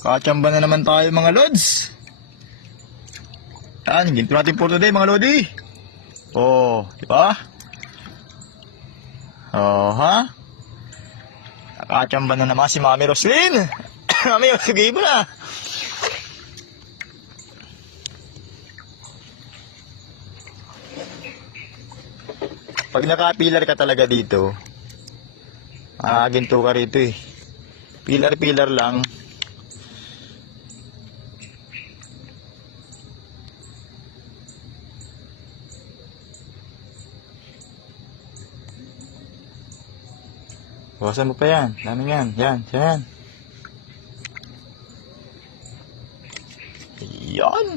Nakachamba na naman tayo mga lods. Yan, ginto natin for today mga lodi. Oh, di ba? Oh, ha? Nakachamba na naman si Mami Roslyn. Mami, sige mo na. Pag naka-pillar ka talaga dito, ginto ka rito eh. Pillar lang. Bawasan mo pa yan. Dami yan. Yan. Yan. Yan.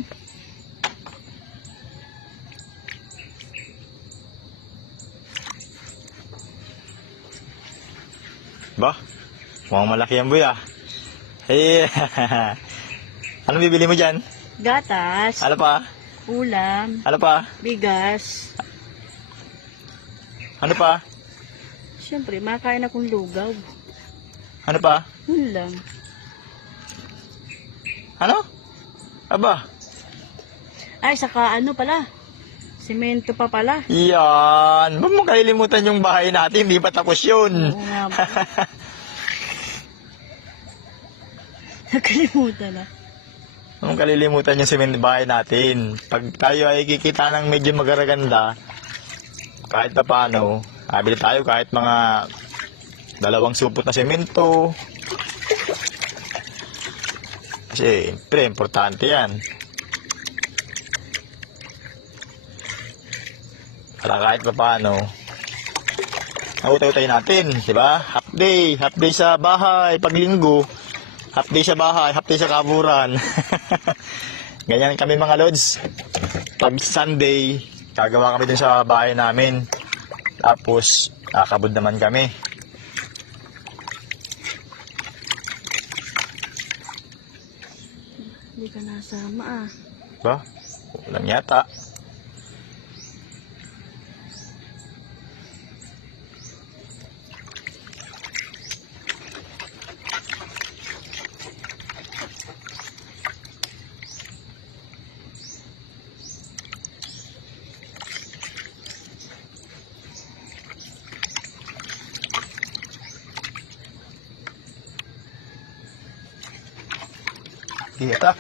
Ba? Mukhang malaki yan, boy, ah. Hey. Ano bibili mo dyan? Gatas, Ano pa? ulam, Ano pa? bigas. Ano pa? Siyempre, makain akong lugaw. Ano pa? Yun lang. Ano? Aba? Ay, saka ano pala? Semento pa pala. Yan. Huwag mo kalilimutan yung bahay natin. Hindi pa tapos yun. Oo nga ba? Nakalimutan na. Huwag mong kalilimutan yung bahay natin. Pag tayo ay kikita ng medyo magaraganda, kahit na paano, bili tayo kahit mga 2 supot na semento. Kasi, pre, importante yan. Para kahit pa paano, nautay-utay natin, di ba? Half day sa bahay, pag linggo, half day sa bahay, half day sa kaburan. Ganyan kami mga lods. Pag Sunday, gagawa kami dun sa bahay namin. Tapos, nakakabod naman kami. Hindi ka nasama ah. Ba? Walang yata. Iyatak.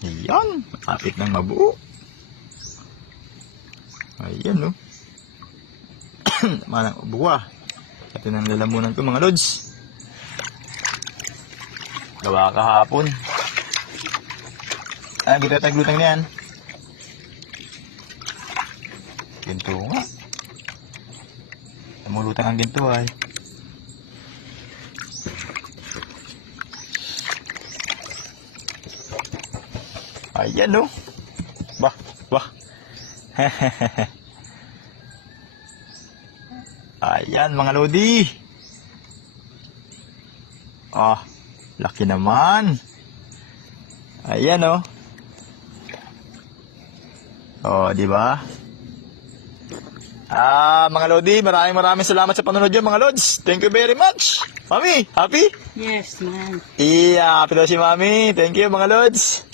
Ayan. Kapit ng mabuo. Ayan, no. Manang buwa. Ito ng lalamunan ko, mga lods. Gawa kahapon. Gutay-glutang na yan. Ginto nga. Namulutang ang ginto ay. Ayan, no. Bah. Ayan, mga lodi. Laki naman. Ayan, no. Di ba? Mga lodi, maraming salamat sa panonood nyo, mga lods. Thank you very much. Mami, happy? Yes, man. Happy daw si Mami. Thank you, mga lods.